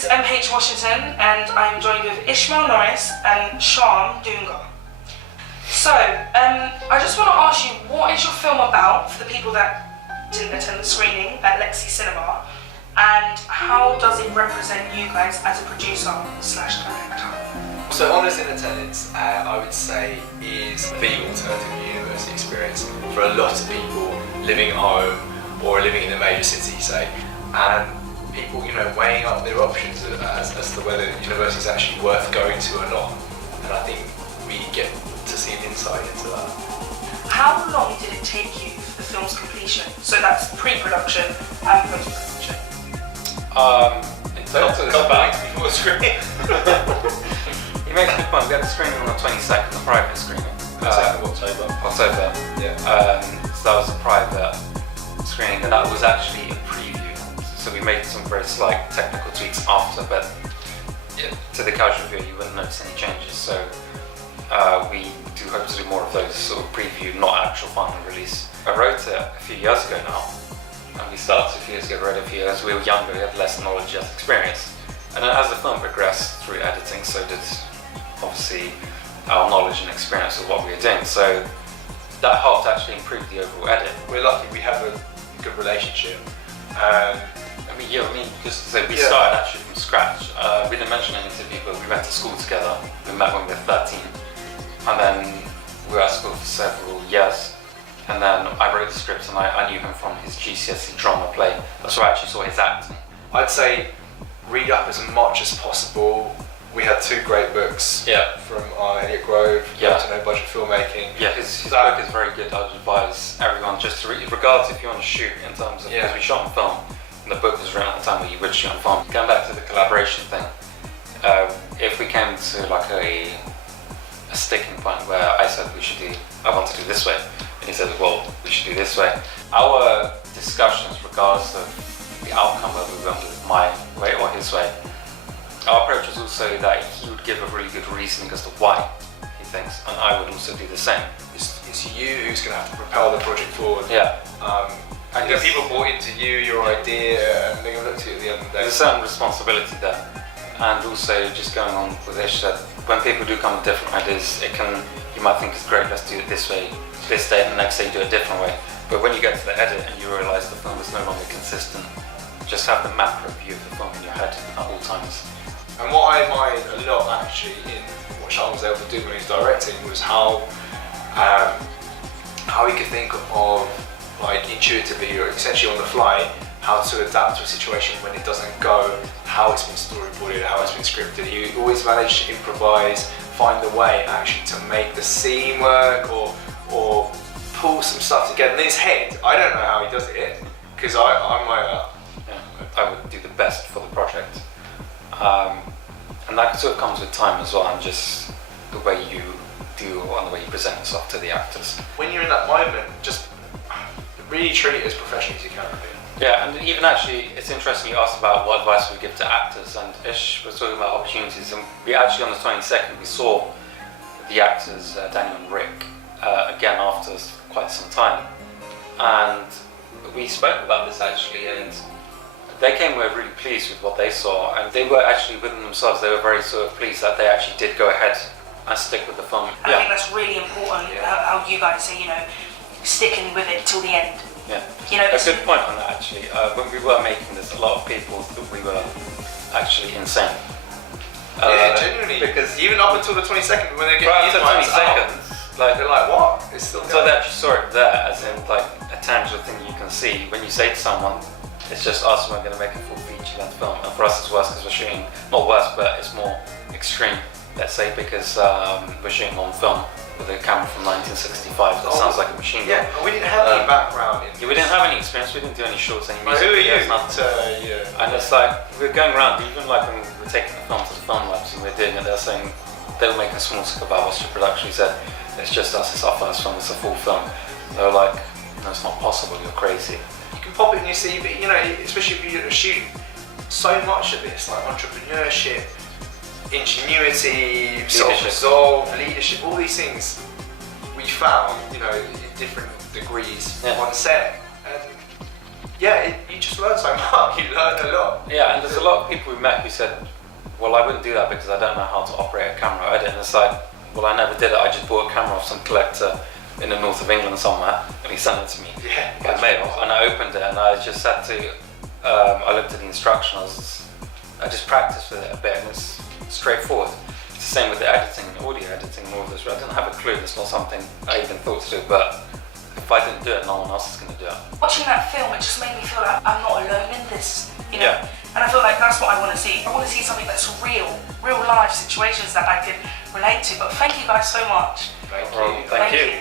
is MH Washington, and I'm joined with Ishmael Norris and Sharm Dunga. So, I just want to ask you, what is your film about for the people that didn't attend the screening at Lexi Cinema, and how does it represent you guys as a producer slash director? So Honours in Attendance, I would say, is the alternative university experience for a lot of people living at home or living in a major city, say, and people, weighing up their options as to whether university is actually worth going to or not. And I think we get to see an insight into that. How long did it take you for the film's completion? So that's pre-production and post-production. In total, it's about before the screening. You make a good point. We had a screening on the 22nd, a private screening. October. Yeah. So that was a private screening, and that was actually a preview. So we made some very slight technical tweaks after, but to the casual viewer, you wouldn't notice any changes. So we do hope to do more of those sort of preview, not actual final release. I wrote it a few years ago now, and we started a few years ago, read a few years. We were younger, we had less knowledge, less experience. And then as the film progressed through editing, so did obviously our knowledge and experience of what we were doing. So that helped actually improve the overall edit. We're lucky we have a good relationship. Just to say, we started actually from scratch. We didn't mention anything to people, we went to school together. We met when we were 13. And then we were at school for several years. And then I wrote the script, and I knew him from his GCSE drama play. That's where I actually saw his acting. I'd say read up as much as possible. We had two great books from Elliot Grove, to know budget filmmaking. Yeah, his book is very good. I'd advise everyone just to read, regardless if you want to shoot in terms of, because we shot on film, and the book was written at the time where you would shoot on film. Going back to the collaboration thing, if we came to like a sticking point where I said I want to do this way, and he said, well, we should do this way. Our discussions, regardless of the outcome, whether we went with my way or his way, our approach was also that he would give a really good reasoning as to why he thinks, and I would also do the same. It's you who's going to have to propel the project forward. Yeah. And people bought into you, your idea, and they're going to look to you at the end of the day. There's a certain responsibility there. And also, just going on with Ish, that when people do come with different ideas, you might think it's great, let's do it this way, this day, and the next day you do it a different way. But when you get to the edit and you realise the film is no longer consistent, just have the macro view of the film in your head at all times. And what I admired a lot actually in what Sharm was able to do when he was directing was how he could think of, like, intuitively or essentially on the fly, how to adapt to a situation when it doesn't go how it's been storyboarded, how it's been scripted. He always managed to improvise, find a way actually to make the scene work or pull some stuff together in his head. I don't know how he does it, because I'm like I would do the best for the project. And that sort of comes with time as well, and just the way you do and the way you present yourself to the actors. When you're in that moment, just really treat it as professionally as you can. Yeah, and even actually, it's interesting you asked about what advice we give to actors, and Ish was talking about opportunities, and we actually on the 22nd, we saw the actors, Daniel and Rick, again after quite some time. And we spoke about this actually, and they came away really pleased with what they saw, and they were actually within themselves, they were very sort of pleased that they actually did go ahead and stick with the film. I think that's really important, how you guys say, sticking with it till the end. Yeah, a good point on that actually. When we were making this, a lot of people thought we were actually insane. Genuinely, because even up until the 22nd, when they get right after 20 seconds, they're like, what? It's still going. So they actually saw it there, as in like a tangible thing you can see. When you say to someone, it's just us, we're going to make a full feature-length film, and for us it's worse because we're shooting, not worse, but it's more extreme, let's say, because we're shooting on film with a camera from 1965 that sounds like a machine gun. Yeah, we didn't have any background in we didn't have any experience, we didn't do any shorts, any music. Who are you? And it's like, we're going around, even like when we're taking the film to the film labs and we're doing it, they're saying, they were making a small talk about what's your production. He said, it's just us, it's our first film, it's a full film. They were like, no, it's not possible, you're crazy. You can pop it in your CV, especially if you're shooting so much of this, like entrepreneurship, ingenuity, self-resolve, leadership, all these things we found, in different degrees on set. And you just learn so much. You learn a lot. Yeah, and there's a lot of people we met who said, well, I wouldn't do that because I don't know how to operate a camera or edit. And it's like, well, I never did it. I just bought a camera off some collector in the north of England somewhere, and he sent it to me by mail. And I opened it, and I just had to. I looked at the instructions. I just practiced with it a bit, and it's straightforward. It's the same with the editing, audio editing, and all this. I didn't have a clue. It's not something I even thought to do, but if I didn't do it, no one else is going to do it. Watching that film, it just made me feel like I'm not alone in this, you know? Yeah. And I feel like that's what I want to see. I want to see something that's real life situations that I can relate to. But thank you guys so much. Thank Well, you. thank you. you.